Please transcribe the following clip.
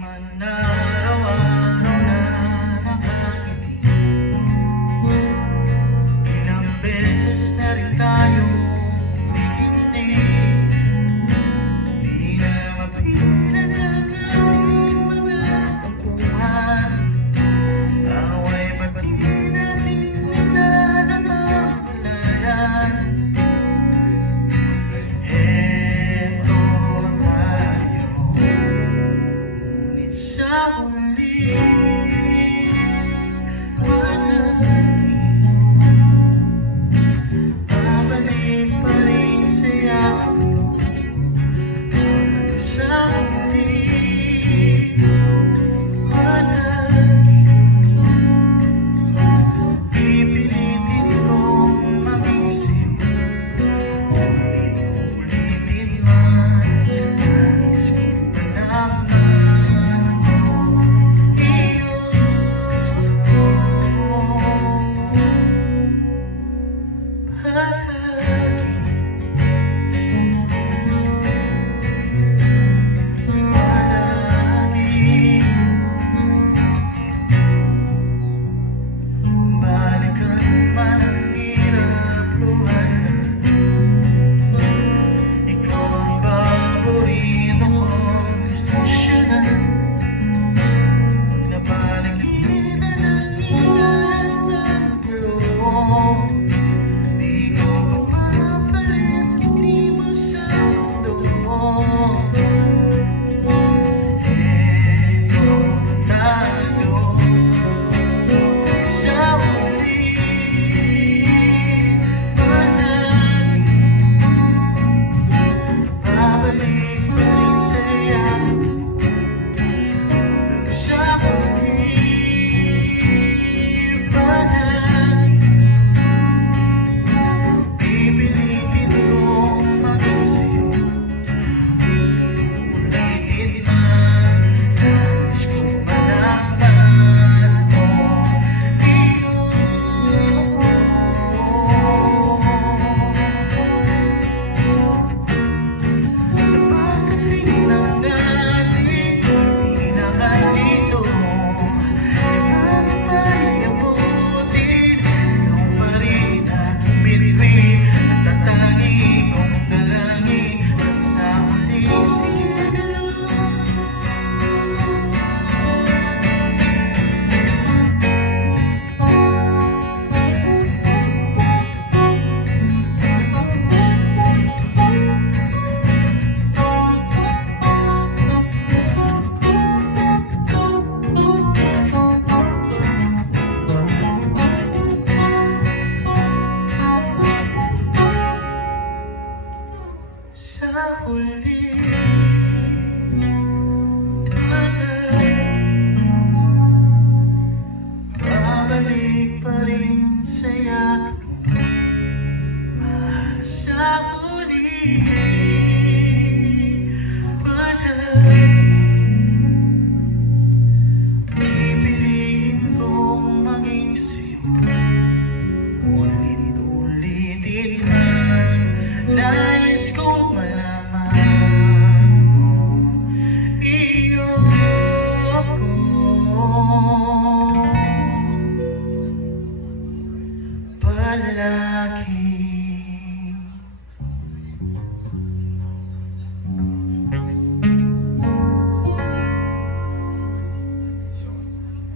man araw-araw na nakangiti. Ilang beses na rin tayo umihinti. Di na mapilan ang aming mga tampuhan. Away ba't di natin pinanamamalayan? Eto tayo, ngunit sa huli manahing babalik pa rin sa'yo. Hanggang sa huli manahing pipilitin kong mag-isip. Ulit-ulitin man, nais kong malaman iyo. Balikan man ang hirap luhanan, ikaw ang paborito kong desisyonan. Kung napalaginan ang ingalan ng loob, di ko mapapalit hindi mo sa mundo. Eto tayo, sa huli manahing babalik pa rin sa'yo. Sa huli manahing pipilitin kong maging sa'yo. Ulitin man, nais kong malaman mo iyo. Sapagkat tingnan natin pinakadito, di man maiabutin, ikaw pa rin ang bituin at tatangin kong dalangin at sa huling siglo. Sa huli manahing babalik pa rin sa'yo. Mahal sa huli manahing